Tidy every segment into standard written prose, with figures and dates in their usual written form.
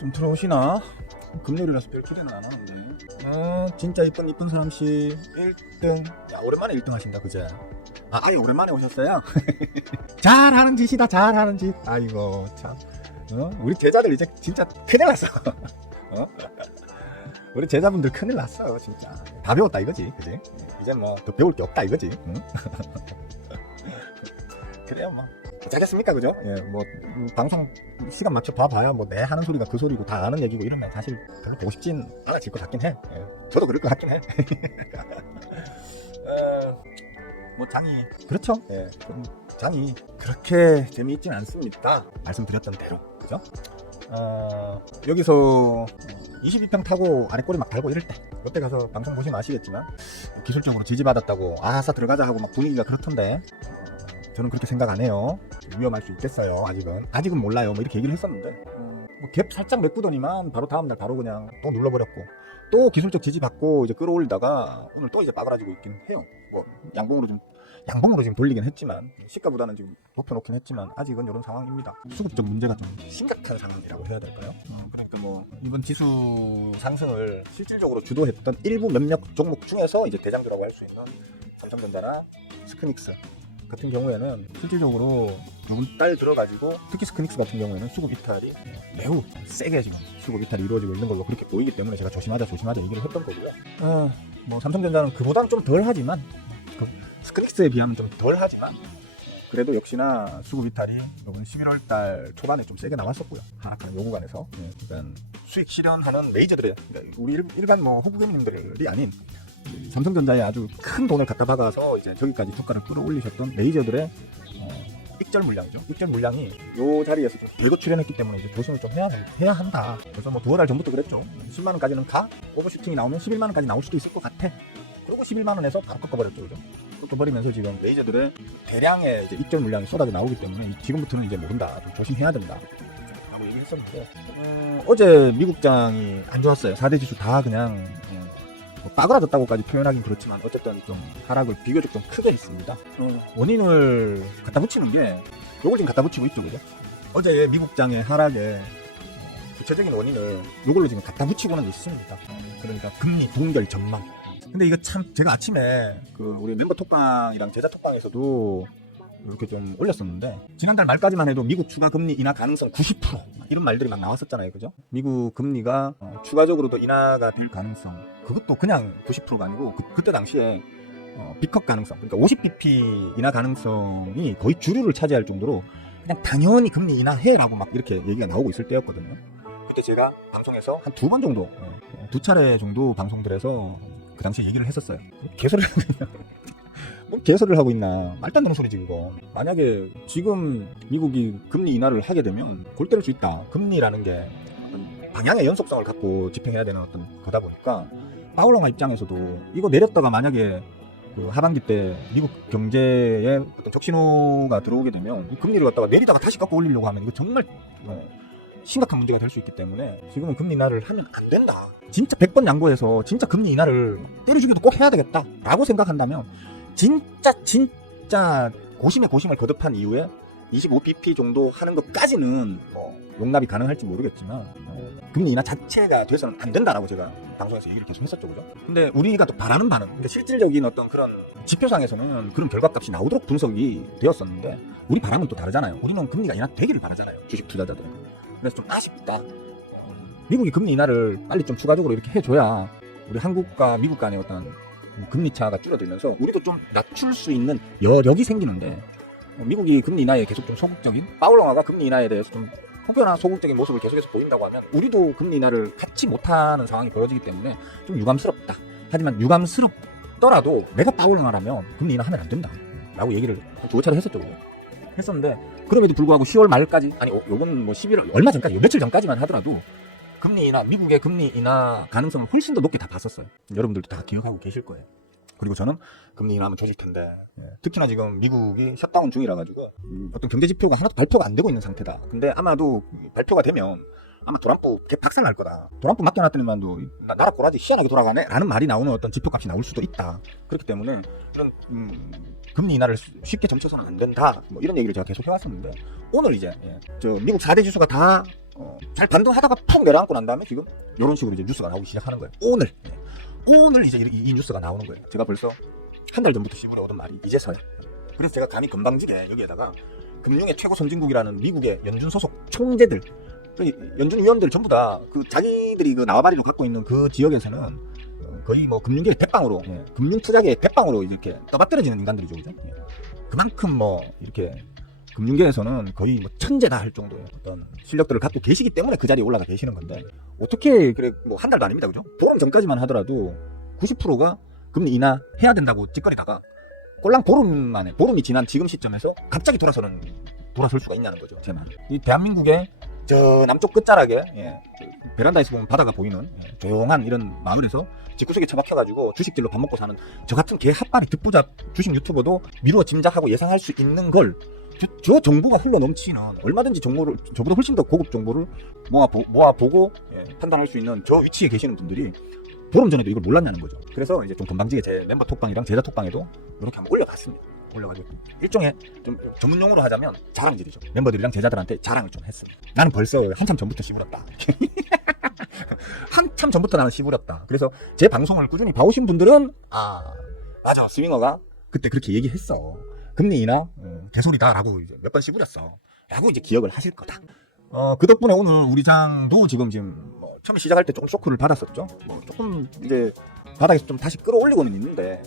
좀 들어오시나? 금요일이라서 별 기대는 안 하는데. 진짜 이쁜 사람씨 1등. 야, 오랜만에 1등 하신다, 그제? 아예 오랜만에 오셨어요? 잘하는 짓이다, 잘하는 짓. 아이고, 참. 우리 제자들 이제 진짜 큰일 났어. 우리 제자분들 큰일 났어, 진짜. 다 배웠다, 이거지, 그지? 이제 뭐 더 배울 게 없다, 이거지. 응? 그래요, 뭐. 잘했습니까, 그죠? 예, 뭐 방송 시간 맞춰 봐봐야 뭐 내 하는 소리가 그 소리고 다 아는 얘기고 이러면 사실 별로 보고 싶진 않아질 것 같긴 해. 예, 저도 그럴 것 같긴 해. 뭐 장이 그렇죠? 예, 장이 그렇게 재미있진 않습니다. 말씀드렸던 대로, 그죠? 여기서 22평 타고 아랫꼬리 막 달고 이럴 때, 이때 가서 방송 보시면 아시겠지만 기술적으로 지지받았다고 아싸 들어가자 하고 막 분위기가 그렇던데. 저는 그렇게 생각 안 해요. 위험할 수 있겠어요. 아직은 몰라요. 뭐 이렇게 얘기를 했었는데 뭐 갭 살짝 메꾸더니만 바로 다음날 바로 그냥 또 눌러버렸고, 또 기술적 지지 받고 이제 끌어올리다가 오늘 또 이제 빠그라지고 있긴 해요. 뭐 양봉으로 지금 돌리긴 했지만 시가보다는 지금 높여놓긴 했지만 아직은 이런 상황입니다. 수급적 문제가 좀 심각한 상황이라고 해야 될까요? 그러니까 뭐 이번 지수 상승을 실질적으로 주도했던 일부 몇몇 종목 중에서 이제 대장주라고 할 수 있는 삼성전자나 스크닉스 같은 경우에는 실질적으로 이번 달 들어가지고, 특히 스크닉스 같은 경우에는 수급 이탈이 매우 세게 지금 수급 이탈이 이루어지고 있는 걸로 그렇게 보이기 때문에 제가 조심하자 얘기를 했던 거고요. 뭐 삼성전자는 그보다는 좀 덜 하지만, 스크닉스에 비하면 좀 덜 하지만 그래도 역시나 수급 이탈이 이번 11월 달 초반에 좀 세게 나왔었고요. 하락하는 요구간에서. 그러니까 수익 실현하는 메이저들의, 그러니까 우리 일반 뭐 호구금융들이 아닌 삼성전자에 아주 큰 돈을 갖다 박아서 이제 저기까지 주가를 끌어올리셨던 메이저들의 익절 물량이죠. 익절 물량이 이 자리에서 좀 대거 출현했기 때문에 이제 조심을 좀 해야 한다. 그래서 뭐 두어 달 전부터 그랬죠. 10만 원까지는 가. 오버슈팅이 나오면 11만 원까지 나올 수도 있을 것 같아. 그리고 11만 원에서 바로 꺾어버렸죠, 그죠? 꺾어버리면서 지금 메이저들의 대량의 이제 익절 물량이 쏟아져 나오기 때문에 지금부터는 이제 모른다. 좀 조심해야 된다. 라고 얘기했었는데, 어제 미국장이 안 좋았어요. 4대 지수 다 그냥 뭐 빠그라졌다고까지 표현하긴 그렇지만 어쨌든 좀 하락을 비교적 좀 크게 있습니다. 원인을 갖다 붙이는 게 요걸 지금 갖다 붙이고 있죠, 그죠? 어제 미국장의 하락의 구체적인 원인을 요걸로 지금 갖다 붙이고는 있습니다. 그러니까 금리 동결 전망. 근데 이거 참 제가 아침에 그 우리 멤버 톡방이랑 제자 톡방에서도 이렇게 좀 올렸었는데, 지난달 말까지만 해도 미국 추가 금리 인하 가능성 90% 이런 말들이 막 나왔었잖아요, 그죠? 미국 금리가 추가적으로 더 인하가 될 가능성, 그것도 그냥 90%가 아니고 그때 당시에 B컵 가능성, 그러니까 50bp 인하 가능성이 거의 주류를 차지할 정도로 그냥 당연히 금리 인하해라고 막 이렇게 얘기가 나오고 있을 때였거든요. 그때 제가 방송에서 한 2번 정도, 2차례 정도 방송들에서 그 당시에 얘기를 했었어요. 개소리를 뭐 개소리를 하고 있나, 말도 안 되는 소리지 그거. 만약에 지금 미국이 금리 인하를 하게 되면 골 때릴 수 있다. 금리라는 게 어떤 방향의 연속성을 갖고 집행해야 되는 어떤 거다 보니까 파울러가 입장에서도 이거 내렸다가 만약에 그 하반기 때 미국 경제에 어떤 적신호가 들어오게 되면 이 금리를 갖다가 내리다가 다시 깎아 올리려고 하면 이거 정말 심각한 문제가 될 수 있기 때문에 지금은 금리 인하를 하면 안 된다. 진짜 100번 양보해서 진짜 금리 인하를 때려주기도 꼭 해야 되겠다 라고 생각한다면 진짜 고심에 고심을 거듭한 이후에 25bp 정도 하는 것까지는 뭐 용납이 가능할지 모르겠지만 금리 인하 자체가 돼서는 안 된다라고 제가 방송에서 얘기를 계속 했었죠, 그죠? 근데 우리가 또 바라는 바는, 그러니까 실질적인 어떤 그런 지표상에서는 그런 결과값이 나오도록 분석이 되었었는데 우리 바람은 또 다르잖아요. 우리는 금리가 인하되기를 바라잖아요, 주식 투자자들은. 그래서 좀 아쉽다. 미국이 금리 인하를 빨리 좀 추가적으로 이렇게 해줘야 우리 한국과 미국 간의 어떤 금리 차가 줄어들면서 우리도 좀 낮출 수 있는 여력이 생기는데, 미국이 금리 인하에 계속 좀 소극적인, 파울러가 금리 인하에 대해서 좀 혹여나 소극적인 모습을 계속해서 보인다고 하면 우리도 금리 인하를 같이 못하는 상황이 벌어지기 때문에 좀 유감스럽다. 하지만 유감스럽더라도 내가 파울러라면 금리 인하 하면 안 된다 라고 얘기를 한 2차례 했었죠. 했었는데 그럼에도 불구하고 10월 말까지, 아니 요건 뭐 11월 얼마 전까지, 며칠 전까지만 하더라도 금리 인하, 미국의 금리 인하 가능성을 훨씬 더 높게 다 봤었어요. 여러분들도 다 기억하고 계실 거예요. 그리고 저는 금리 인하하면 조질 텐데, 특히나 지금 미국이 셧다운 중이라 가지고 어떤 경제 지표가 하나도 발표가 안 되고 있는 상태다. 근데 아마도 발표가 되면 아마 도란프 박살 날 거다. 도란프 맡겨놨더니만도 나라 꼬라지 희한하게 돌아가네 라는 말이 나오는 어떤 지표값이 나올 수도 있다. 그렇기 때문에 이런 금리 인하를 쉽게 점쳐서는 안 된다. 뭐 이런 얘기를 제가 계속 해왔었는데 오늘 이제 저 미국 4대 지수가 다 잘 반등하다가 팍 내려앉고 난 다음에 지금 이런 식으로 이제 뉴스가 나오기 시작하는 거예요. 오늘 이제 이 뉴스가 나오는 거예요. 제가 벌써 한 달 전부터 시골에 오던 말이 이제서야. 그래서 제가 감히 건방지게 여기에다가 금융의 최고 선진국이라는 미국의 연준 소속 총재들, 연준 위원들 전부 다 그 자기들이 그 나와바리로 갖고 있는 그 지역에서는 거의 뭐 금융계의 대빵으로, 금융 투자계의 대빵으로 이렇게 떠받들어지는 인간들이죠, 그죠? 그만큼 뭐 이렇게 금융계에서는 거의 뭐 천재다 할 정도의 어떤 실력들을 갖고 계시기 때문에 그 자리에 올라가 계시는 건데 어떻게 그래 뭐 한 달도 아닙니다, 그죠? 보름 전까지만 하더라도 90%가 금리 인하해야 된다고 찌꺼리다가 꼴랑 보름 만에 보름이 지난 지금 시점에서 갑자기 돌아설 수가 있냐는 거죠, 제 말은. 이 대한민국의 저 남쪽 끝자락에 베란다에서 보면 바다가 보이는 조용한 이런 마을에서 집구석에 처박혀가지고 주식들로 밥 먹고 사는 저 같은 개 핫바리 듣보잡 주식 유튜버도 미루어 짐작하고 예상할 수 있는 걸 저 정보가 흘러 넘치는 얼마든지 정보를 저보다 훨씬 더 고급 정보를 모아보고 판단할 수 있는 저 위치에 계시는 분들이 보름 전에도 이걸 몰랐냐는 거죠. 그래서 이제 좀 건방지게 제 멤버 톡방이랑 제자 톡방에도 이렇게 한번 올려봤습니다. 올려가지고 일종의 좀 전문용어로 하자면 자랑질이죠. 멤버들이랑 제자들한테 자랑을 좀 했습니다. 나는 벌써 한참 전부터 씨부렸다. 한참 전부터 나는 씨부렸다. 그래서 제 방송을 꾸준히 봐오신 분들은 맞아, 스윙어가 그때 그렇게 얘기했어. 금리 인하 개소리다라고 몇 번 씨부렸어 라고 이제 기억을 하실 거다. 그 덕분에 오늘 우리 장도 지금 뭐 처음에 시작할 때 조금 쇼크를 받았었죠. 뭐 조금 이제 바닥에서 좀 다시 끌어올리고는 있는데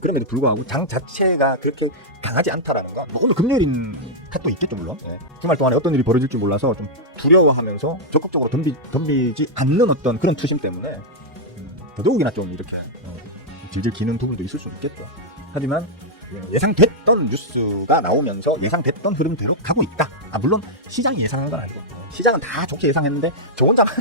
그럼에도 불구하고 장 자체가 그렇게 강하지 않다라는 거. 뭐 오늘 금요일인 탓도 있겠죠, 물론. 주말 동안에 어떤 일이 벌어질지 몰라서 좀 두려워하면서 적극적으로 덤비지 않는 어떤 그런 투심 때문에 더더욱이나 좀 이렇게 질질 기는 부분도 있을 수 있겠죠. 하지만 예상됐던 뉴스가 나오면서 예상됐던 흐름대로 가고 있다. 물론 시장이 예상한 건 아니고 시장은 다 좋게 예상했는데 저 혼자만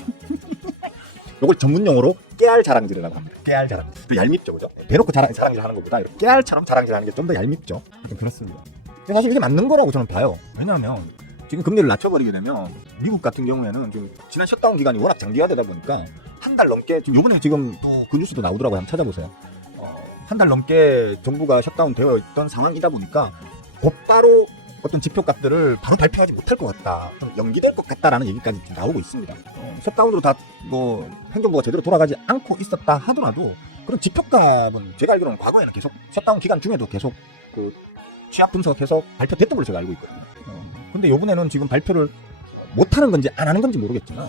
이걸 전문용어로 깨알 자랑질이라고 합니다. 깨알 자랑질. 또 얄밉죠, 그죠? 대놓고 자랑질 하는 것보다 이렇게 깨알처럼 자랑질 하는 게 좀 더 얄밉죠. 그렇습니다. 사실 이게 맞는 거라고 저는 봐요. 왜냐하면 지금 금리를 낮춰버리게 되면 미국 같은 경우에는 지금 지난 셧다운 기간이 워낙 장기화되다 보니까 한 달 넘게 지금 요번에 지금 또 그 뉴스도 나오더라고요. 한번 찾아보세요. 한 달 넘게 정부가 셧다운 되어 있던 상황이다 보니까 곧바로 어떤 지표값들을 바로 발표하지 못할 것 같다, 좀 연기될 것 같다라는 얘기까지 나오고 있습니다. 셧다운으로 다 뭐 행정부가 제대로 돌아가지 않고 있었다 하더라도 그런 지표값은 제가 알기로는 과거에는 계속 셧다운 기간 중에도 계속 그 취합 분석가 계속 발표됐던 걸로 제가 알고 있거든요. 근데 이번에는 지금 발표를 못하는 건지 안 하는 건지 모르겠지만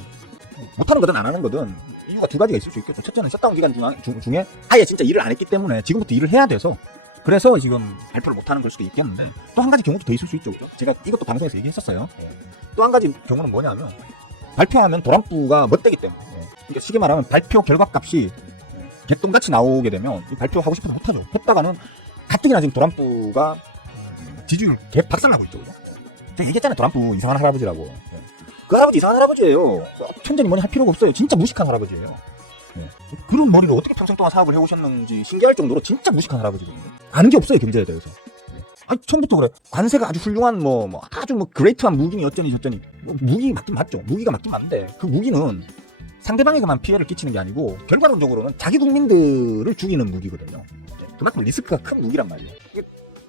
못하는 거든 안 하는 거든 이유가 두 가지가 있을 수 있겠죠. 첫째는 셧다운 기간 중에 아예 진짜 일을 안 했기 때문에 지금부터 일을 해야 돼서 그래서 지금 발표를 못하는 걸 수도 있겠는데 또 한 가지 경우도 더 있을 수 있죠, 그죠? 제가 이것도 방송에서 얘기했었어요. 또 한 가지 경우는 뭐냐면 발표하면 도란프가 멋대기 때문에 그러니까 쉽게 말하면 발표 결과값이 개똥같이 나오게 되면 발표하고 싶어도 못하죠. 했다가는 가뜩이나 지금 도란프가 지지율 개 박살나고 있죠, 그죠? 제가 얘기했잖아요, 도란프 이상한 할아버지라고. 그 할아버지 이상한 할아버지예요. 천천히 뭐니 할 필요가 없어요. 진짜 무식한 할아버지예요. 그런 머리로 어떻게 평생 동안 사업을 해오셨는지 신기할 정도로 진짜 무식한 할아버지거든요. 아는 게 없어요, 경제에 대해서. 처음부터 그래. 관세가 아주 훌륭한 아주 그레이트한 무기니 어쩌니 저쩌니. 무기 맞긴 맞죠. 무기가 맞긴 맞는데 그 무기는 상대방에게만 피해를 끼치는 게 아니고 결과론적으로는 자기 국민들을 죽이는 무기거든요. 그만큼 리스크가 큰 무기란 말이에요.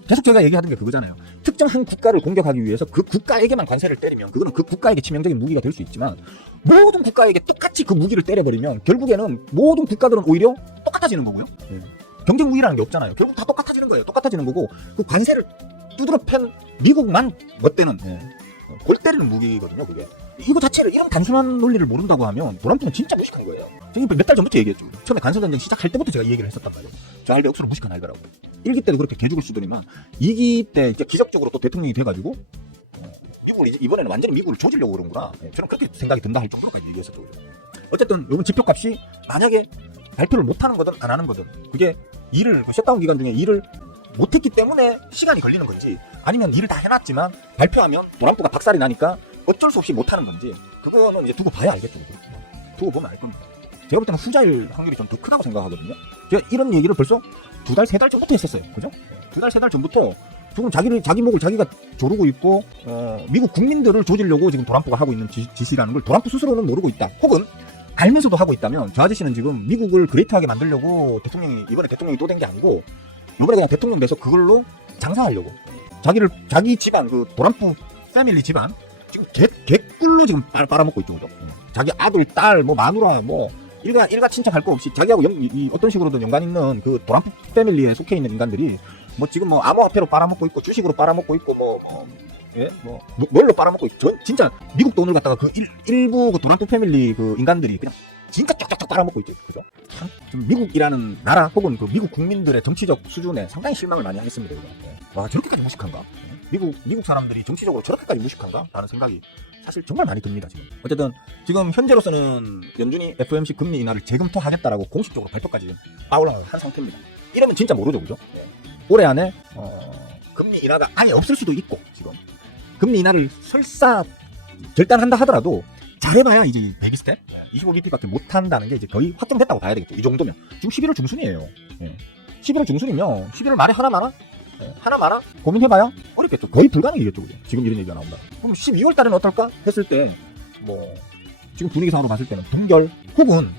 계속 제가 얘기하던 게 그거잖아요. 특정한 국가를 공격하기 위해서 그 국가에게만 관세를 때리면 그거는 그 국가에게 치명적인 무기가 될 수 있지만 모든 국가에게 똑같이 그 무기를 때려버리면 결국에는 모든 국가들은 오히려 똑같아지는 거고요. 경쟁 무기라는 게 없잖아요. 결국 다 똑같아지는 거예요. 똑같아지는 거고 그 관세를 두드러 팬 미국만 멋대는 골 때리는 무기거든요, 그게. 이거 자체를 이런 단순한 논리를 모른다고 하면 도란프는 진짜 무식한 거예요. 제가 몇 달 전부터 얘기했죠. 처음에 간선전쟁 시작할 때부터 제가 이 얘기를 했었단 말이에요. 저 알베 억수로 무식한 알베라고. 1기 때도 그렇게 개죽을 쓰더니만 2기 때 이제 기적적으로 또 대통령이 돼가지고 미국을 이번에는 완전히 미국을 조지려고 그런구나. 저는 그렇게 생각이 든다 할 정도로까지 얘기했었죠. 어쨌든 이번 지표값이 만약에 발표를 못하는 거든 안 하는 거든 그게 셧다운 기간 중에 일을 못했기 때문에 시간이 걸리는 건지 아니면 일을 다 해놨지만 발표하면 도란프가 박살이 나니까 어쩔 수 없이 못하는 건지 그거는 이제 두고 봐야 알겠죠. 두고 보면 알 겁니다. 제가 볼 때는 후자일 확률이 좀 더 크다고 생각하거든요. 제가 이런 얘기를 벌써 2달, 3달 전부터 했었어요. 그죠? 2달, 3달 전부터 지금 자기 목을 자기가 조르고 있고 미국 국민들을 조지려고 지금 트럼프가 하고 있는 짓이라는 걸 트럼프 스스로는 모르고 있다. 혹은 알면서도 하고 있다면 저 아저씨는 지금 미국을 그레이트하게 만들려고 이번에 대통령이 또 된 게 아니고 이번에 그냥 대통령 돼서 그걸로 장사하려고 자기 집안 그 트럼프 패밀리 집안 지금 개꿀로 지금 빨아먹고 있죠. 그죠? 자기 아들, 딸, 뭐 마누라, 뭐 일가 친척할 거 없이 자기하고 어떤 식으로든 연관 있는 그 트럼프 패밀리에 속해 있는 인간들이 뭐 지금 뭐 암호화폐로 빨아먹고 있고 주식으로 빨아먹고 있고 뭘로 빨아먹고 있고 진짜 미국 돈을 갖다가 그 일부 그 트럼프 패밀리 그 인간들이 그냥 진짜 쫙쫙쫙 빨아먹고 있죠. 그죠? 참, 좀 미국이라는 나라 혹은 그 미국 국민들의 정치적 수준에 상당히 실망을 많이 하겠습니다. 와, 저렇게까지 무식한가? 미국 사람들이 정치적으로 저렇게까지 무식한가? 라는 생각이 사실 정말 많이 듭니다. 지금 어쨌든 지금 현재로서는 연준이 FOMC 금리 인하를 재검토하겠다라고 공식적으로 발표까지 빠올라한 상태입니다. 이러면 진짜 모르죠, 그죠? 올해 안에 금리 인하가 아예 없을 수도 있고 지금 금리 인하를 설사 결단한다 하더라도 잘해봐야 이제 베이비 스텝 25bp밖에 못한다는 게 이제 거의 확정됐다고 봐야 되겠죠. 이 정도면 지금 11월 중순이에요. 11월 중순이면 11월 말에 하나 마나 고민해봐야 어렵겠죠. 거의 불가능이겠죠. 그죠? 지금 이런 얘기가 나온다. 그럼 12월 달에는 어떨까 했을 때 뭐 지금 분위기상으로 봤을 때는 동결 혹은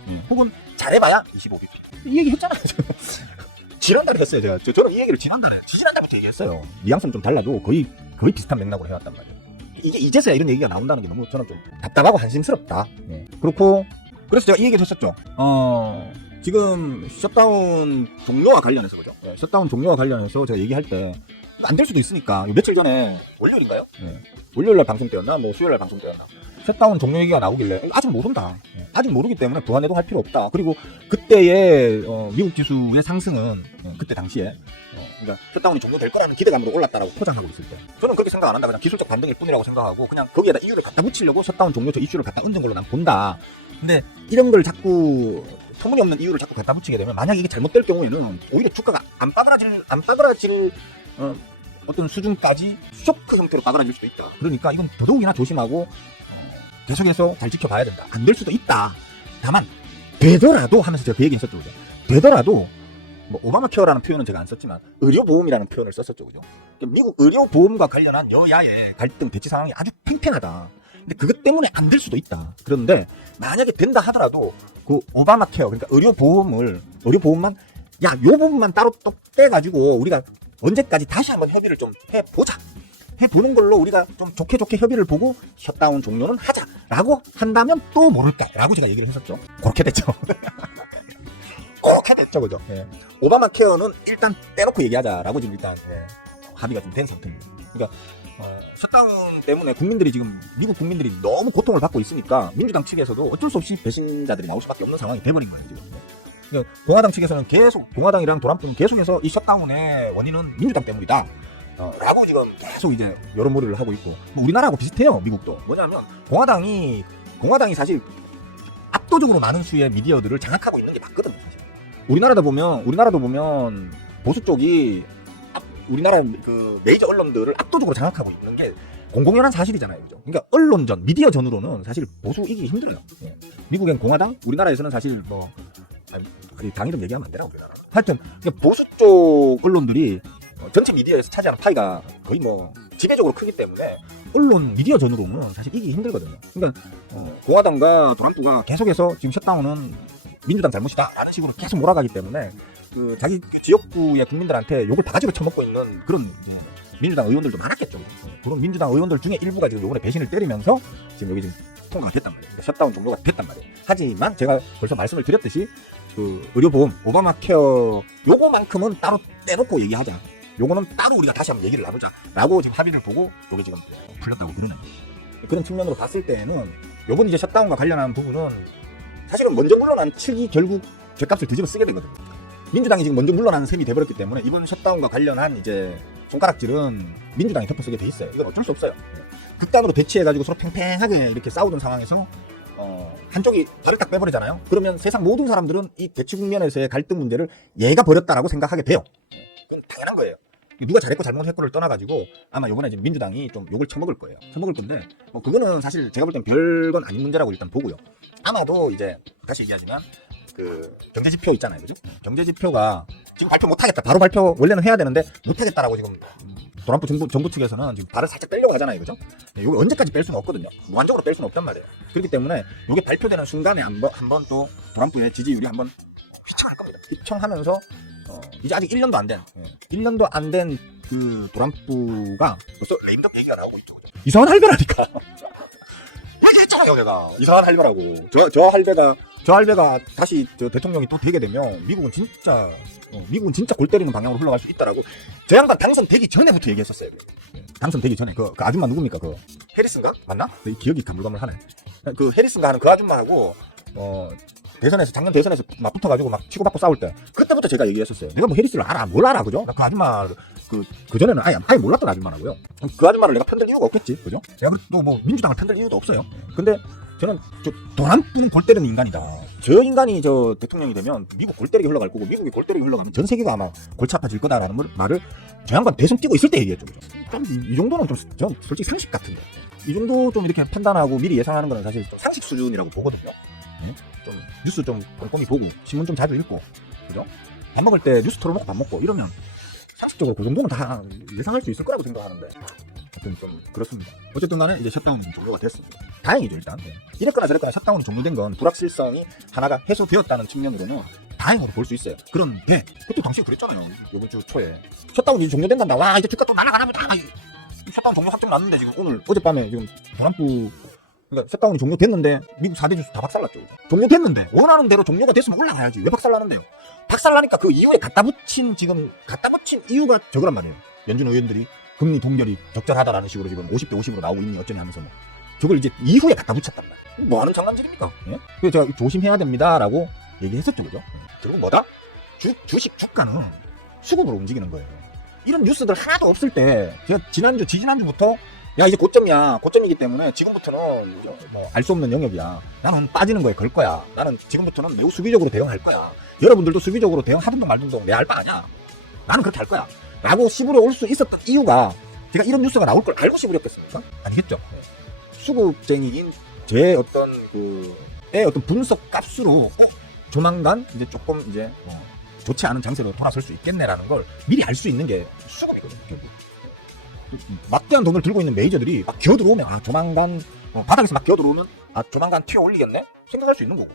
잘해봐야 25bp 이 얘기 했잖아요. 지난달에 했어요. 저는 이 얘기를 지난달부터 얘기했어요. 뉘앙스는 좀 달라도 거의 비슷한 맥락으로 해왔단 말이에요. 이게 이제서야 이런 얘기가 나온다는 게 너무 저는 좀 답답하고 한심스럽다. 그렇고 그래서 제가 이 얘기를 했었죠. 지금 셧다운 종료와 관련해서 그죠? 셧다운 종료와 관련해서 제가 얘기할 때 안 될 수도 있으니까 며칠 전에 월요일인가요? 월요일날 방송 때였나? 뭐 수요일날 방송 때였나? 셧다운 종료 얘기가 나오길래 아직 모른다. 아직 모르기 때문에 불안해도 할 필요 없다. 그리고 그때의 미국 지수의 상승은 그때 당시에 그러니까 셧다운이 종료될 거라는 기대감으로 올랐다라고 포장하고 있을 때 저는 그렇게 생각 안 한다. 그냥 기술적 반등일 뿐이라고 생각하고 그냥 거기에다 이유를 갖다 붙이려고 셧다운 종료 저 이슈를 갖다 얹은 걸로 난 본다. 근데 이런 걸 자꾸 터무니없는 이유를 자꾸 갖다 붙이게 되면 만약에 이게 잘못될 경우에는 오히려 주가가 안 빠그라질 어떤 수준까지 쇼크 형태로 빠그라질 수도 있다. 그러니까 이건 더더욱이나 조심하고 계속해서 잘 지켜봐야 된다. 안 될 수도 있다. 다만 되더라도 하면서 제가 그 얘기 했었죠. 그죠? 되더라도 뭐 오바마 케어라는 표현은 제가 안 썼지만 의료보험이라는 표현을 썼었죠. 그죠? 미국 의료보험과 관련한 여야의 갈등 대치 상황이 아주 팽팽하다. 근데 그것 때문에 안 될 수도 있다. 그런데 만약에 된다 하더라도 그 오바마 케어 그러니까 의료보험만 요 부분만 따로 또 떼가지고 우리가 언제까지 다시 한번 협의를 좀 해보는 걸로 우리가 좀 좋게 협의를 보고 셧다운 종료는 하자라고 한다면 또 모를까라고 제가 얘기를 했었죠. 그렇게 됐죠. 그렇게 됐죠, 그죠? 오바마 케어는 일단 떼놓고 얘기하자라고 지금 일단 합의가 좀 된 상태입니다. 그러니까 셧다운 때문에 미국 국민들이 너무 고통을 받고 있으니까 민주당 측에서도 어쩔 수 없이 배신자들이 나올 수밖에 없는 상황이 돼버린 거예요, 지금. 공화당 측에서는 공화당이랑 트럼프는 계속해서 이 셧다운의 원인은 민주당 때문이다. 라고 지금 계속 이제 여론몰이를 하고 있고, 뭐 우리나라하고 비슷해요, 미국도. 뭐냐면, 공화당이 사실 압도적으로 많은 수의 미디어들을 장악하고 있는 게 맞거든요, 사실. 우리나라도 보면, 보수 쪽이 우리나라 그 메이저 언론들을 압도적으로 장악하고 있는 게 공공연한 사실이잖아요, 그죠? 그러니까 언론전, 미디어전으로는 사실 보수 이기기 힘들어요. 미국엔 공화당, 우리나라에서는 사실 당 이름 얘기하면 안 되나, 우리나라. 하여튼, 보수 쪽 언론들이 전체 미디어에서 차지하는 파이가 거의 지배적으로 크기 때문에 언론 미디어전으로는 사실 이기기 힘들거든요. 그러니까, 공화당과 트럼프가 계속해서 지금 셧다운은 민주당 잘못이다 라는 식으로 계속 몰아가기 때문에 자기 지역구의 국민들한테 욕을 바가지로 쳐먹고 있는 그런 민주당 의원들도 많았겠죠. 그런 민주당 의원들 중에 일부가 지금 요번에 배신을 때리면서 지금 여기 지금 통과가 됐단 말이에요. 셧다운 종료가 됐단 말이에요. 하지만 제가 벌써 말씀을 드렸듯이 의료보험, 오바마 케어 요거만큼은 따로 떼놓고 얘기하자. 요거는 따로 우리가 다시 한번 얘기를 나누자라고 지금 합의를 보고 요게 지금 풀렸다고 그러네요. 그런 측면으로 봤을 때는 요번 이제 셧다운과 관련한 부분은 사실은 먼저 물러난 측이 결국 죗값을 뒤집어 쓰게 되거든요. 민주당이 지금 먼저 물러나는 셈이 돼버렸기 때문에 이번 셧다운과 관련한 이제 손가락질은 민주당이 덮어쓰게 돼 있어요. 이건 어쩔 수 없어요. 극단으로 대치해가지고 서로 팽팽하게 이렇게 싸우던 상황에서 한쪽이 발을 딱 빼버리잖아요. 그러면 세상 모든 사람들은 이 대치 국면에서의 갈등 문제를 얘가 벌였다라고 생각하게 돼요. 그건 당연한 거예요. 누가 잘했고 잘못했고를 떠나가지고 아마 이번에 지금 민주당이 좀 욕을 쳐먹을 거예요. 쳐먹을 건데 그거는 사실 제가 볼 땐 별건 아닌 문제라고 일단 보고요. 아마도 이제 다시 얘기하지만 경제지표 있잖아요, 그죠? 경제지표가 지금 발표 못하겠다. 바로 발표 원래는 해야 되는데 못하겠다라고 지금 도란프 정부 측에서는 지금 발을 살짝 빼려고 하잖아요, 그죠? 네, 이게 언제까지 뺄 수는 없거든요. 무한적으로 뺄 수는 없단 말이에요. 그렇기 때문에 이게 발표되는 순간에 한번 또 도란프의 지지율이 한번 휘청할 겁니다. 휘청하면서 이제 아직 1년도 안 된, 1년도 안 된 그 도란프가 벌써 레임덕 얘기가 나오고 있죠. 그죠? 이상한 할배라니까. 얘기했잖아요, 내가. 이상한 할배라고. 저 할배가 다시 저 대통령이 또 되게 되면 미국은 진짜 골 때리는 방향으로 흘러갈 수 있다라고 저 양반 당선되기 전에부터 얘기했었어요. 당선되기 전에 그 아줌마 누굽니까? 그 해리슨가? 맞나? 기억이 가물가물하네. 그 해리슨가 하는 그 아줌마하고 작년 대선에서 막 붙어가지고 막 치고받고 싸울 때 그때부터 제가 얘기했었어요. 내가 뭐 해리스를 알아? 뭘 알아? 그죠? 그 아줌마 그 전에는 아예 몰랐던 아줌마라고요. 그 아줌마를 내가 편들 이유가 없겠지, 그죠? 내가 또 뭐 민주당을 편들 이유도 없어요. 근데 저는 도란프는 골 때리는 인간이다. 저 인간이 저 대통령이 되면 미국 골 때리게 흘러갈 거고 미국이 골 때리게 흘러가면 전 세계가 아마 골치 아파질 거다라는 말을 저 양반 대선 뛰고 있을 때 얘기했죠. 좀 이 정도는 전 솔직히 상식 같은데 이 정도 좀 이렇게 판단하고 미리 예상하는 거는 사실 좀 상식 수준이라고 보거든요. 좀 뉴스 좀 꼼꼼히 보고 신문 좀 자주 읽고, 그죠? 밥 먹을 때 뉴스 털어놓고 밥 먹고 이러면 상식적으로 그 정도는 다 예상할 수 있을 거라고 생각하는데 하여튼 좀 그렇습니다. 어쨌든 간에 이제 셧다운이 종료가 됐습니다. 다행이죠. 일단 이랬거나 저랬거나 셧다운이 종료된 건 불확실성이 하나가 해소되었다는 측면으로는 다행으로 볼 수 있어요. 그런데 그때 당시에 그랬잖아요. 이번 주 초에 셧다운이 종료된단다. 와 이제 주가 또 날아가나 보다. 셧다운 종료 확정 났는데 지금 오늘 어젯밤에 지금 도란프 그러니까 셧다운이 종료됐는데 미국 4대 주스 다 박살났죠. 종료됐는데 원하는 대로 종료가 됐으면 올라가야지. 왜 박살나는데요? 박살나니까 그 이후에 갖다 붙인 이유가 저거란 말이에요. 연준 의원들이 금리 동결이 적절하다라는 식으로 지금 50대 50으로 나오고 있니 어쩌니 하면서 뭐 저걸 이제 이후에 갖다 붙였단 말이에요. 뭐 하는 장난질입니까? 예? 그래서 제가 조심해야 됩니다라고 얘기했었죠, 그죠? 그리고 뭐다? 주식 주가는 수급으로 움직이는 거예요. 이런 뉴스들 하나도 없을 때 제가 지지난주부터 야 이제 고점이기 때문에 지금부터는 뭐 알 수 없는 영역이야. 나는 빠지는 거에 걸 거야. 나는 지금부터는 매우 수비적으로 대응할 거야. 여러분들도 수비적으로 대응하든도 말든도 내 알 바 아니야. 나는 그렇게 할 거야. 라고 시부려 올 수 있었던 이유가 제가 이런 뉴스가 나올 걸 알고 시부렸겠습니까? 아니겠죠. 수급쟁이인 제 어떤 어떤 분석 값으로 조만간 이제 조금 이제 좋지 않은 장세로 돌아설 수 있겠네라는 걸 미리 알 수 있는 게 수급이거든요. 결국. 막대한 돈을 들고 있는 메이저들이 막 기어들어오면 조만간 바닥에서 막 기어들어오면 조만간 튀어 올리겠네 생각할 수 있는 거고.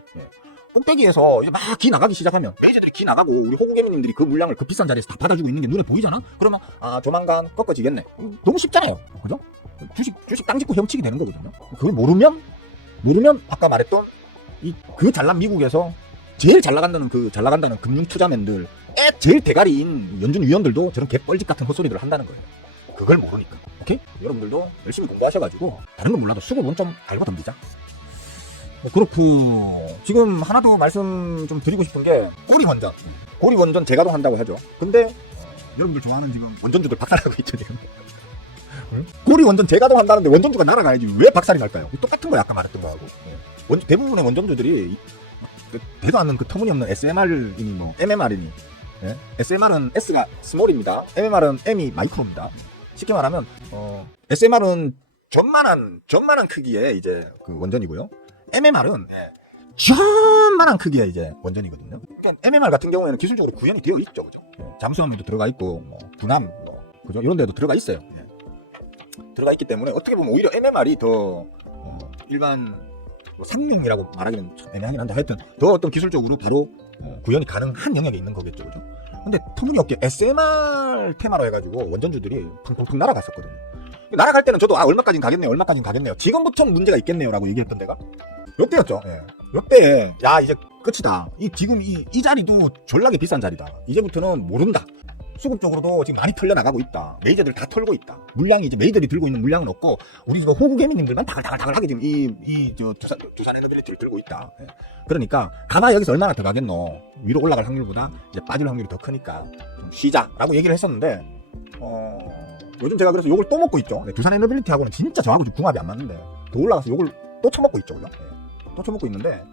꼭대기에서 이제 막 기 나가기 시작하면 메이저들이 기 나가고 우리 호구개미님들이 그 물량을 그 비싼 자리에서 다 받아주고 있는 게 눈에 보이잖아. 그러면 조만간 꺾어지겠네. 너무 쉽잖아요, 그죠? 주식 땅 짓고 헤엄치게 되는 거거든요. 그걸 모르면 아까 말했던 그 잘난 미국에서 제일 잘 나간다는 금융 투자맨들 제일 대가리인 연준 위원들도 저런 개뻘짓 같은 헛소리들을 한다는 거예요. 그걸 모르니까. 오케이? 여러분들도 열심히 공부하셔가지고 다른 건 몰라도 수급은 좀 알고 덤비자. 그렇고 지금 하나 더 말씀 좀 드리고 싶은 게 고리 원전 재가동 한다고 하죠. 근데 여러분들 좋아하는 지금 원전주들 박살나고 있죠 지금. 고리 원전 재가동 한다는데 원전주가 날아가야지 왜 박살이 날까요? 똑같은 거야 아까 말했던 거하고. 대부분의 원전주들이 되도 않는 그 터무니없는 SMR이니 뭐 MMR이니. SMR은 S가 스몰입니다. MMR은 M이 마이크로입니다. 쉽게 말하면 SMR은 전만한 크기의 이제 그 원전이고요. MMR은 전만한 크기의 이제 원전이거든요. 그러니까 MMR 같은 경우에는 기술적으로 구현이 되어 있죠, 그죠? 잠수함에도 들어가 있고, 뭐 군함, 그죠? 이런 데도 들어가 있어요. 들어가 있기 때문에 어떻게 보면 오히려 MMR이 더 일반 상용이라고 말하기는 좀 애매하긴 한데 하여튼 더 어떤 기술적으로 바로 구현이 가능한 영역에 있는 거겠죠, 그죠? 근데 터무니없게 SMR 테마로 해가지고 원전주들이 펑펑펑 날아갔었거든요. 날아갈 때는 저도 얼마까진 가겠네요. 지금부터는 문제가 있겠네요라고 얘기했던 데가 이때였죠. 이때에 야 이제 끝이다. 지금 이 자리도 졸라게 비싼 자리다. 이제부터는 모른다. 수급적으로도 지금 많이 털려 나가고 있다. 메이저들 다 털고 있다. 물량이 이제 메이저들이 들고 있는 물량은 없고 우리 지금 호구개미님들만 다글다글하게 지금 두산 에너빌리티를 들고 있다. 그러니까 가마 여기서 얼마나 더 가겠노. 위로 올라갈 확률보다 이제 빠질 확률이 더 크니까 좀 쉬자라고 얘기를 했었는데 요즘 제가 그래서 욕을 또 먹고 있죠. 두산 에너빌리티하고는 진짜 저하고 궁합이 안 맞는데 더 올라가서 욕을 또 처먹고 있죠, 그죠? 또 처먹고 있는데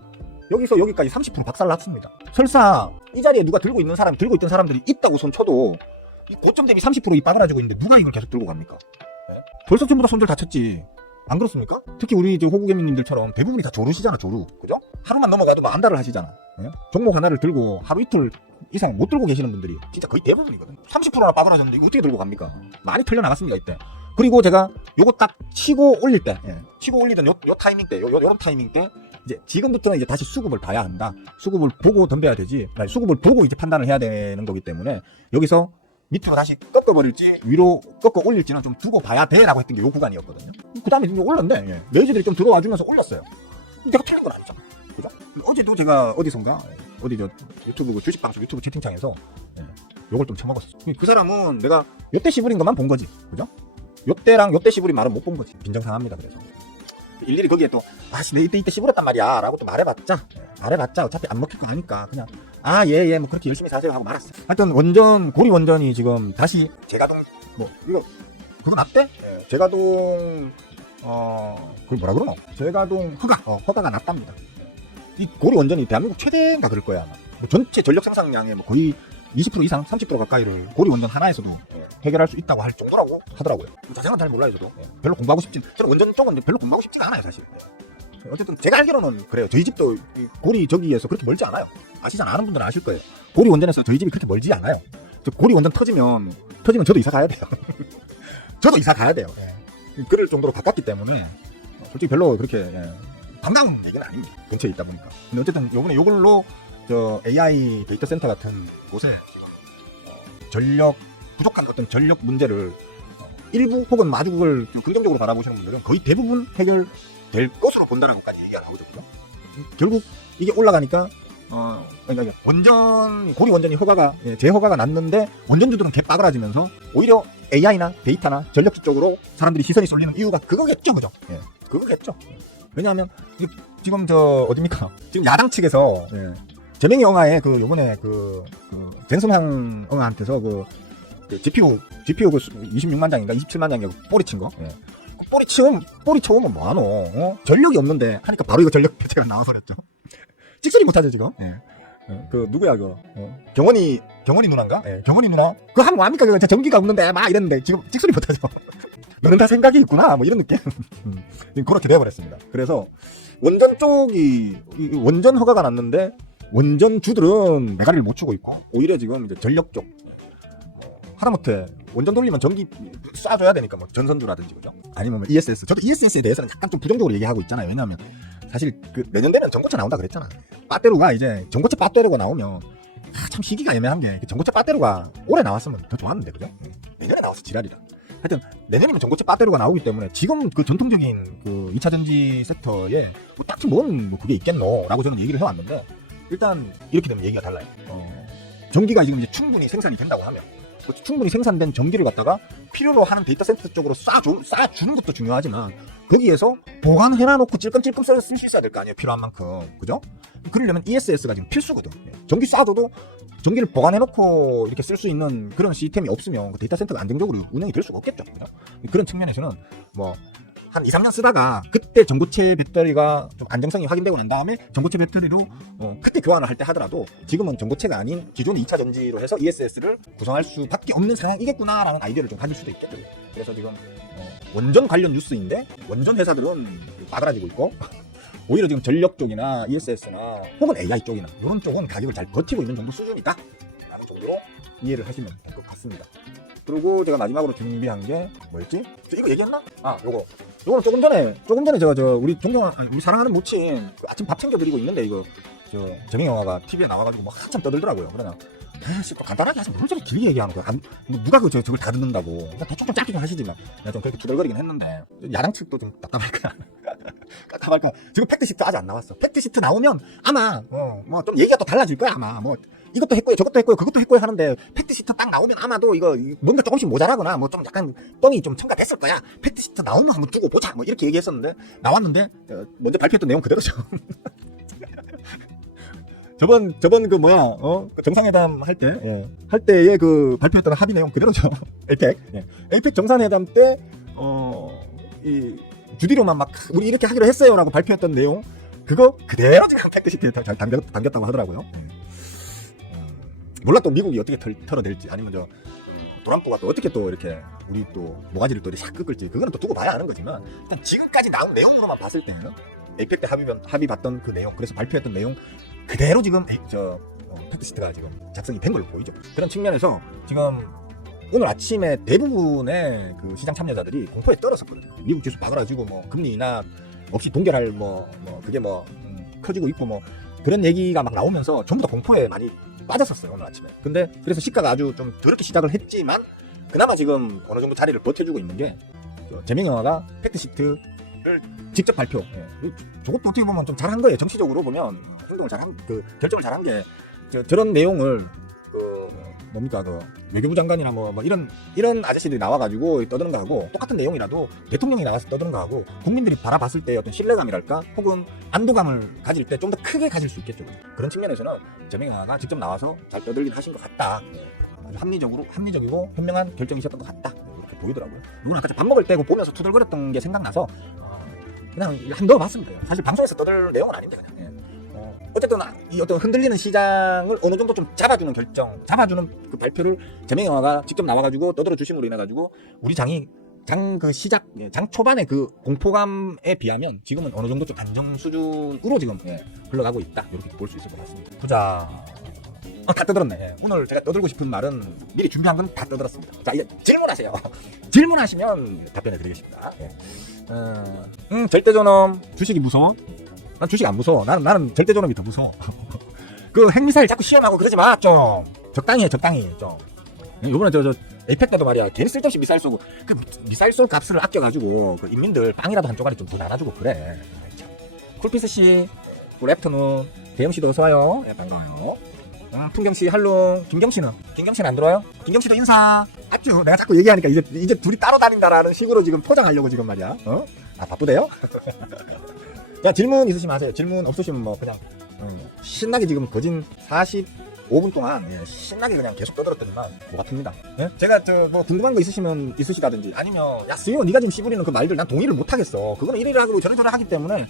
여기서 여기까지 30% 박살났습니다. 설사 이 자리에 누가 들고 있던 사람들이 있다고 손쳐도 이 고점 대비 30% 빠그라지고 있는데 누가 이걸 계속 들고 갑니까? 벌써 전부 다 손절 다쳤지. 안 그렇습니까? 특히 우리 호구개미님들처럼 대부분이 다 조루시잖아, 조루. 그죠? 하루만 넘어가도 막 안달을 하시잖아. 예? 종목 하나를 들고 하루 이틀 이상 못 들고 계시는 분들이 진짜 거의 대부분이거든요. 30%나 빠그라졌는데 이거 어떻게 들고 갑니까? 많이 털려나갔습니다 이때. 그리고 제가 요거 딱 치고 올릴 때, 치고 올리던 요 타이밍 때, 요런 타이밍 때, 이제 지금부터는 이제 다시 수급을 봐야 한다. 수급을 보고 덤벼야 되지. 아니, 수급을 보고 이제 판단을 해야 되는 거기 때문에 여기서 밑으로 다시 꺾어버릴지 위로 꺾어 올릴지는 좀 두고 봐야 돼라고 했던 게 요 구간이었거든요. 그 다음에 이제 올랐는데 매주들이 좀 들어와 주면서 올랐어요. 내가 틀린 건 아니죠. 그죠? 어제도 제가 어디선가 어디 저 유튜브 그 주식방송 유튜브 채팅창에서 요걸 좀 쳐먹었어. 그 사람은 내가 요때 시부린 것만 본 거지. 그죠? 요때랑 요때 시부린 말은 못 본 거지. 빈정상합니다. 그래서 일일이 거기에 또 아씨 내 이때 시부렸단 말이야 라고 또 말해봤자 어차피 안 먹힐 거 아니까 그냥 예 뭐 그렇게 열심히 사세요 하고 말았어. 하여튼 원전 고리 원전이 지금 다시 재가동 뭐 이거 그거 났대? 재가동 그걸 뭐라 그러노? 재가동 허가가 났답니다. 이 고리 원전이 대한민국 최대인가 그럴 거야 아마. 뭐 전체 전력 생산량의 뭐 거의 20% 이상 30% 가까이를 고리 원전 하나에서도 해결할 수 있다고 할 정도라고 하더라고요. 자세한 건 잘 몰라요 저도. 별로 공부하고 싶진 저는 원전 쪽은 별로 공부하고 싶지가 않아요 사실. 어쨌든 제가 알기로는 그래요. 저희 집도 고리 저기에서 그렇게 멀지 않아요. 아시잖아. 아는 분들은 아실 거예요. 고리 원전에서 저희 집이 그렇게 멀지 않아요. 고리 원전 터지면 저도 이사 가야 돼요. 저도 이사 가야 돼요. 그럴 정도로 가깝기 때문에 솔직히 별로 그렇게 반가운 얘기는 아닙니다. 근처에 있다 보니까. 근데 어쨌든 요번에 요걸로 저 AI 데이터 센터 같은 곳에 지금 부족한 어떤 전력 문제를 일부 혹은 마주 그걸 좀 긍정적으로 바라보시는 분들은 거의 대부분 해결될 것으로 본다라고까지 얘기가 나오거든요. 결국 이게 올라가니까 그러니까 고리 원전이 재허가가 났는데 원전주들은 개 빠그라지면서 오히려 AI나 데이터나 전력지 쪽으로 사람들이 시선이 쏠리는 이유가 그거겠죠, 그죠? 그거겠죠. 왜냐하면 지금 어딥니까? 지금 야당 측에서 재명이 엉아에 요번에 젠슨항 엉아한테서 GPU 26만 장인가 27만 장인가 꼬리 친 거. 꼬리 쳐오면 뭐하노? 전력이 없는데 하니까 바로 이거 전력 배치가 나와버렸죠. 찍소리 못하죠 지금. 누구야 경원이 누나인가? 경원이 누나. 그거 하면 뭐합니까? 전기가 없는데 막 이랬는데 지금 찍소리 못하죠. 너는 다 생각이 있구나 뭐 이런 느낌. 그렇게 돼버렸습니다. 그래서 원전 쪽이 원전 허가가 났는데 원전주들은 메가리를 못 치고 있고 오히려 지금 이제 전력 쪽 하다못해 원전 돌리면 전기 쏴줘야 되니까 뭐 전선주라든지 그죠? 아니면 ESS. 저도 ESS에 대해서는 약간 좀 부정적으로 얘기하고 있잖아요. 왜냐하면 사실 내년 되면 전고체 나온다 그랬잖아. 배터리가 이제 전고체 배터리가 나오면 참 시기가 애매한 게 전고체 배터리가 올해 나왔으면 더 좋았는데 그죠? 내년에 나와서 지랄이다. 하여튼 내년이면 전고체 배터리가 나오기 때문에 지금 전통적인 2차 전지 섹터에 뭐 딱히 뭔 그게 있겠노라고 저는 얘기를 해왔는데 일단 이렇게 되면 얘기가 달라요. 전기가 지금 이제 충분히 생산이 된다고 하면 충분히 생산된 전기를 갖다가 필요로 하는 데이터 센터 쪽으로 쏴주는 것도 중요하지만 거기에서 보관해놔놓고 찔끔찔끔 쓸 수 있어야 될 거 아니에요. 필요한 만큼. 그죠? 그러려면 ESS가 지금 필수거든. 전기 쏴줘도 전기를 보관해놓고 이렇게 쓸 수 있는 그런 시스템이 없으면 데이터 센터가 안정적으로 운영이 될 수가 없겠죠. 그죠? 그런 측면에서는 한 2, 3년 쓰다가 그때 전고체 배터리가 좀 안정성이 확인되고 난 다음에 전고체 배터리로 그때 교환을 할 때 하더라도 지금은 전고체가 아닌 기존의 2차 전지로 해서 ESS를 구성할 수밖에 없는 상황이겠구나라는 아이디어를 좀 가질 수도 있겠죠. 그래서 지금 원전 관련 뉴스인데 원전 회사들은 빠그라지고 있고 오히려 지금 전력 쪽이나 ESS나 혹은 AI 쪽이나 이런 쪽은 가격을 잘 버티고 있는 정도 수준이다 라는 정도로 이해를 하시면 될 것 같습니다. 그리고 제가 마지막으로 준비한 게 뭐였지? 이거 얘기했나? 요거는 조금 전에 우리 우리 사랑하는 모친 아침 밥 챙겨드리고 있는데 이거 정행 영화가 TV에 나와가지고 막 한참 떠들더라고요. 그러나 또 간단하게 하지 뭘 저렇게 길게 얘기하는 거야? 누가 저걸 다 듣는다고? 대충 좀 짧게 좀 하시지만 내가 좀 그렇게 투덜거리긴 했는데 야당 측도 좀 답답할까? 지금 팩트시트 아직 안 나왔어. 팩트시트 나오면 아마 좀 얘기가 또 달라질 거야 아마. 이것도 했고요 저것도 했고요 그것도 했고요 하는데 팩트시트 딱 나오면 아마도 이거 뭔가 조금씩 모자라거나 좀 약간 뻥이 좀 첨가됐을 거야. 팩트시트 나오면 한번 두고 보자 이렇게 얘기했었는데 나왔는데 먼저 발표했던 내용 그대로죠. 저번 정상회담 할 때에 발표했던 합의 내용 그대로죠. 에이펙 정상회담 때 이 주디로만 막 우리 이렇게 하기로 했어요라고 발표했던 내용 그거 그대로 지금 팩트시트에 잘 담겼다고 하더라고요. 몰라 또 미국이 어떻게 털어낼지 아니면 트럼프가 또 어떻게 또 이렇게 우리 또 모가지를 또 이렇게 샥 끄끌지 그거는 또 두고 봐야 하는 거지만 일단 지금까지 나온 내용으로만 봤을 때는 에이펙 때 합의 봤던 그 내용 그래서 발표했던 내용 그대로 지금 팩트시트가 지금 작성이 된 걸로 보이죠. 그런 측면에서 지금 오늘 아침에 대부분의 그 시장 참여자들이 공포에 떨었었거든요. 미국 지수 바그라지고 뭐 금리 인하 없이 동결할 그게 커지고 있고 뭐 그런 얘기가 막 나오면서 전부 다 공포에 많이 빠졌었어요, 오늘 아침에. 근데 그래서 시가가 아주 좀 더럽게 시작을 했지만 그나마 지금 어느 정도 자리를 버텨주고 있는 게 재명영화가 팩트시트를 직접 발표. 저것도 어떻게 보면 좀 잘한 거예요. 정치적으로 보면 행동을 잘한, 결정을 잘한 게 저런 내용을 외교부 장관이나 이런 아저씨들이 나와가지고 떠드는 거하고 똑같은 내용이라도 대통령이 나와서 떠드는 거하고 국민들이 바라봤을 때 어떤 신뢰감이랄까 혹은 안도감을 가질 때 좀 더 크게 가질 수 있겠죠. 그런 측면에서는 재명영화가 직접 나와서 잘 떠들긴 하신 것 같다. 아주 합리적이고 현명한 결정이셨던 것 같다. 이렇게 보이더라고요. 누구나 아까 밥 먹을 때고 보면서 투덜거렸던 게 생각나서 그냥 한번 넣어봤습니다. 사실 방송에서 떠들 내용은 아닌데 그냥. 어쨌든 이 어떤 흔들리는 시장을 어느 정도 좀 잡아주는 그 발표를 재명영화가 직접 나와가지고 떠들어 주심으로 인해가지고 우리 장 초반의 그 공포감에 비하면 지금은 어느 정도 좀 안정 수준으로 지금 흘러가고 있다. 이렇게 볼 수 있을 것 같습니다. 보자. 다 떠들었네. 오늘 제가 떠들고 싶은 말은 미리 준비한 건 다 떠들었습니다. 자, 이제 질문하세요. 질문하시면 답변해 드리겠습니다. 절대저놈 주식이 무서워? 난 주식 안 무서워. 나는 절대저놈이 더 무서워. 그 핵미사일 자꾸 시험하고 그러지 마. 좀 적당히 해. 좀. 요번에 저 에이펙 때도 말이야. 괜히 쓸데없이 미사일 쏘고 그 미사일 쏠 값을 아껴가지고 그 인민들 빵이라도 한 쪼가리 좀 더 나눠주고 그래. 쿨피스 씨, 랩터는 대영 씨도 어서 와요. 반가워요. 풍경 씨, 할롱. 김경 씨는 안 들어요? 김경 씨도 인사. 아주 내가 자꾸 얘기하니까 이제 둘이 따로 다닌다라는 식으로 지금 포장하려고 지금 말이야. 바쁘대요? 자, 질문 있으시면 하세요. 질문 없으시면 그냥 신나게 지금 거진 45분 동안 신나게 그냥 계속 떠들었더니만 뭐 같습니다. 제가 궁금한 거 있으시다든지 아니면 야 수요 네가 지금 씨부리는 그 말들 난 동의를 못 하겠어. 그거는 이래라 하고 저래저래 하기 때문에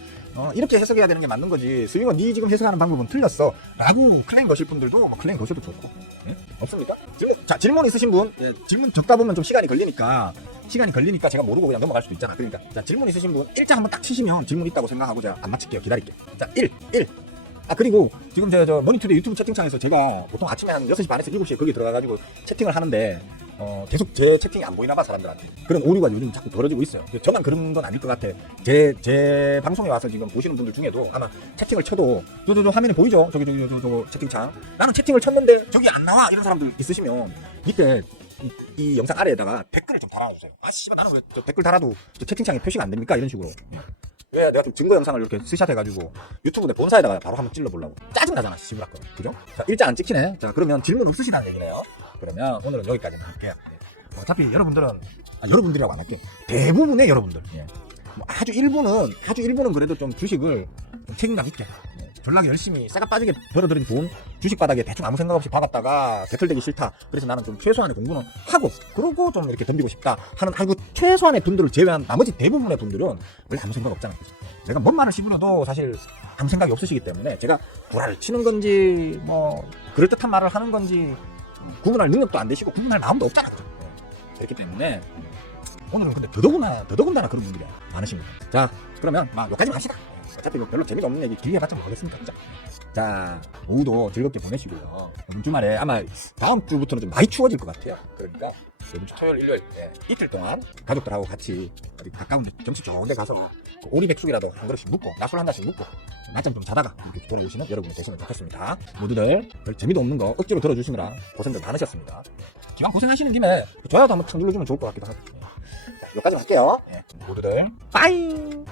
이렇게 해석해야 되는 게 맞는 거지. 수요가 네 지금 해석하는 방법은 틀렸어 라고 클레임 거실 분들도 클레임 거셔도 좋고. 없습니까? 질문 있으신 분, 질문 적다 보면 좀 시간이 걸리니까 제가 모르고 그냥 넘어갈 수도 있잖아. 그러니까 자, 질문 있으신 분 일자 한번 딱 치시면 질문 있다고 생각하고 제가 안 맞힐게요. 기다릴게요. 자, 1. 그리고 지금 저 머니투데이 유튜브 채팅창에서 제가 보통 아침에 한 6시 반에서 7시에 거기 들어가가지고 채팅을 하는데 계속 제 채팅이 안 보이나 봐, 사람들한테. 그런 오류가 요즘 자꾸 벌어지고 있어요. 저만 그런 건 아닐 것 같아. 제 방송에 와서 지금 보시는 분들 중에도 아마 채팅을 쳐도 저 화면에 보이죠? 저기 채팅창. 나는 채팅을 쳤는데 저기 안 나와 이런 사람들 있으시면 밑에 이 영상 아래에다가 댓글을 좀 달아주세요. 씨발 나는 왜 저 댓글 달아도 저 채팅창에 표시가 안 됩니까? 이런 식으로. 왜 내가 좀 증거 영상을 이렇게 스샷 해가지고 유튜브 내 본사에다가 바로 한번 찔러보려고. 짜증나잖아, 씨부랄 거. 그죠? 자, 일자 안 찍히네. 자, 그러면 질문 없으시다는 얘기네요. 그러면 오늘은 여기까지만 할게요. 어차피 여러분들은, 여러분들이라고 안 할게요. 대부분의 여러분들. 아주 일부는 그래도 좀 주식을 좀 책임감 있게. 전락이 열심히 쇠가 빠지게 벌어들인 돈 주식 바닥에 대충 아무 생각 없이 박았다가 개털되기 싫다. 그래서 나는 좀 최소한의 공부는 하고 그러고 좀 이렇게 덤비고 싶다 하는 최소한의 분들을 제외한 나머지 대부분의 분들은 원래 아무 생각 없잖아요. 내가 뭔 말을 씹으려도 사실 아무 생각이 없으시기 때문에 제가 구라를 치는 건지 그럴듯한 말을 하는 건지 구분할 능력도 안 되시고 구분할 마음도 없잖아. 그렇기 때문에 오늘은 근데 더더군다나 그런 분들이 많으십니다. 자, 그러면 여기까지 합시다. 어차피 별로 재미가 없는 얘기 길게 해봤자 모르겠습니까? 그죠? 자, 오후도 즐겁게 보내시고요. 이번 주말에 아마 다음 주부터는 좀 많이 추워질 것 같아요. 그러니까 이번 주 토요일, 일요일 이틀 동안 가족들하고 같이 어디 가까운 데 경치 좋은 데 가서 오리백숙이라도 한 그릇씩 묵고 낮술 한 잔씩 묵고 낮잠 좀 자다가 이렇게 돌아오시는 여러분이 되시면 좋겠습니다. 모두들 별 재미도 없는 거 억지로 들어주시느라 고생들 많으셨습니다. 기왕 고생하시는 김에 좋아요도 한번 탁 눌러주면 좋을 것 같기도 하고. 자, 여기까지 할게요. 모두들 빠이.